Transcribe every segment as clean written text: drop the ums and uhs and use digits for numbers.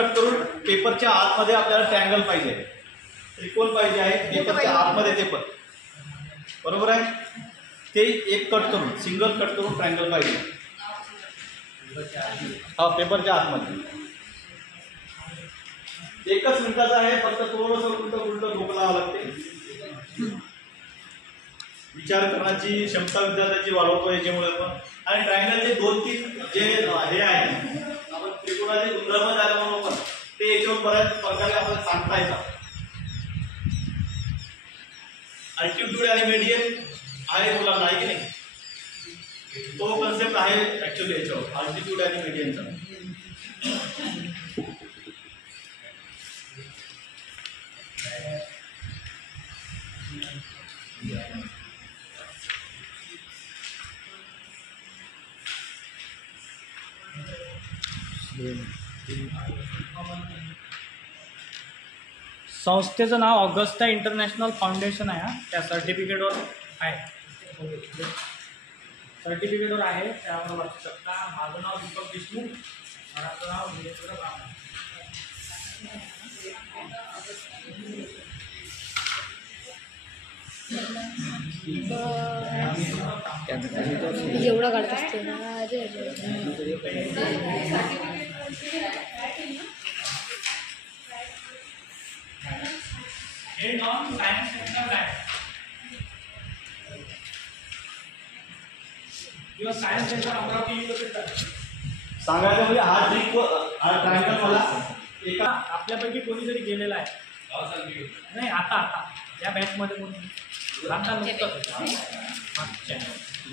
Cut करून पेपरच्या आतमध्ये आपल्याला ट्रँगल पाहिजे, त्रिकोण पाहिजे आहे पेपरच्या आतमध्ये, ते पण बरोबर आहे. ते एक कट करून सिंगल कट करून ट्रँगल पाहिजे. हा पेपरच्या आतमध्ये. एकच मिनिटाचा आहे, फक्त थोडंसं उलट डोकं लावावं लागते. विचार करण्याची क्षमता विद्यार्थ्याची वाढवतो याच्यामुळे पण. आणि ट्रायंगलचे 2-3 जे हे आहे आपण त्रिकोणाचे गुणधर्म झाले म्हणून पण ते याच्यावर बऱ्याच प्रकारे आपल्याला सांगता येतात. अल्टिट्यूड आणि मेडियन आहे मुलांना, आहे की नाही? तो कन्सेप्ट आहे ऍक्च्युअली याच्यावर, अल्टिट्यूड आणि मेडियनचा. संस्थेचं नाव ऑगस्टा इंटरनॅशनल फाउंडेशन आहे. त्या सर्टिफिकेटवर आहे, सर्टिफिकेटवर आहे, त्यावर वाचू शकता. माझं नाव दीपक देशमुख, माझं नाव निलेश्वर ब्राह्मण. एवढा काढत असते सायन्स सेंटर अमरावती सांगायचं म्हणजे हा ट्रायंगल मला एका आपल्यापैकी कोणी जरी गेलेला आहे, नाही आता या बॅचमध्ये कोणी आता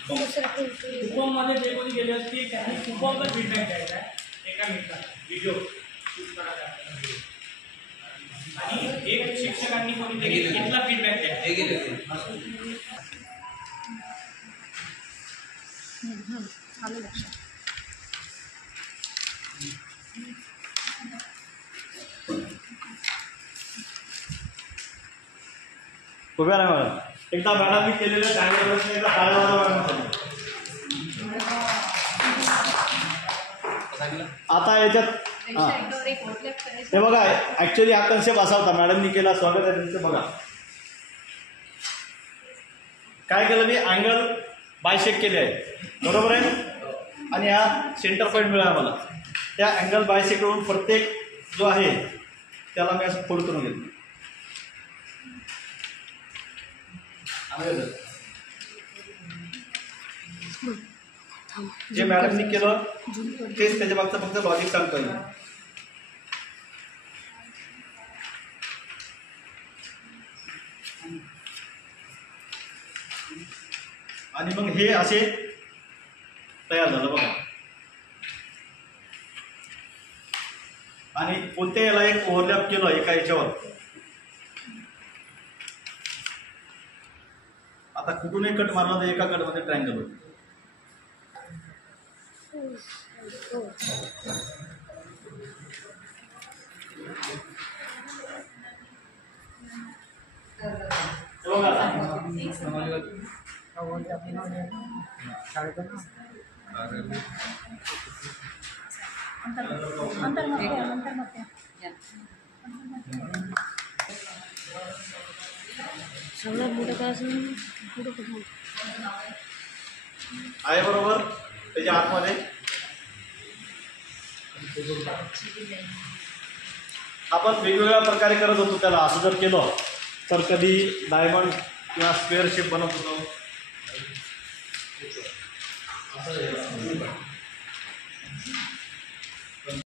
कुपममध्ये जे कोणी गेले असतील त्यांनी कुपमला फीडबॅक द्यायचा आहे एका मिनिटात व्हिडिओ शूट करायचा. आणि एक शिक्षकांनी कोणीतरी घेतला फीडबॅक द्यायचा. आलं लक्षात. उभ्या नाही मला एकदा मॅडमनी केलेलं ट्रायंगल प्रश्न एकदा आता याच्यात हे बघा, ऍक्च्युअली हा कन्सेप्ट असा होता, मॅडमनी केला, स्वागत आहे तुमचं. बघा काय केलं मी, अँगल बायसेक केले आहे, बरोबर आहे. आणि हा सेंटर पॉईंट मिळाला मला. त्या अँगल बायसेक करून प्रत्येक जो आहे त्याला मी असं फोल्ड करून घेतलं. जे मॅडमनी केलं तेच त्याच्या मागचं फक्त लॉजिक सांगतो मी. आणि मग हे असे तयार झालं बघा. आणि कोणत्या याला एक ओव्हरलॅप केलं एका याच्यावर. आता कुठूनही कट मारला तर एका कटमध्ये ट्रायंगल होतं. सगळ्यात मोठं काय असेल आहे बरोबर. त्याच्या आतमध्ये आपण वेगवेगळ्या प्रकारे करत होतो त्याला. असं जर केलं तर कधी डायमंड किंवा स्क्वेअर शेप बनवत होतो.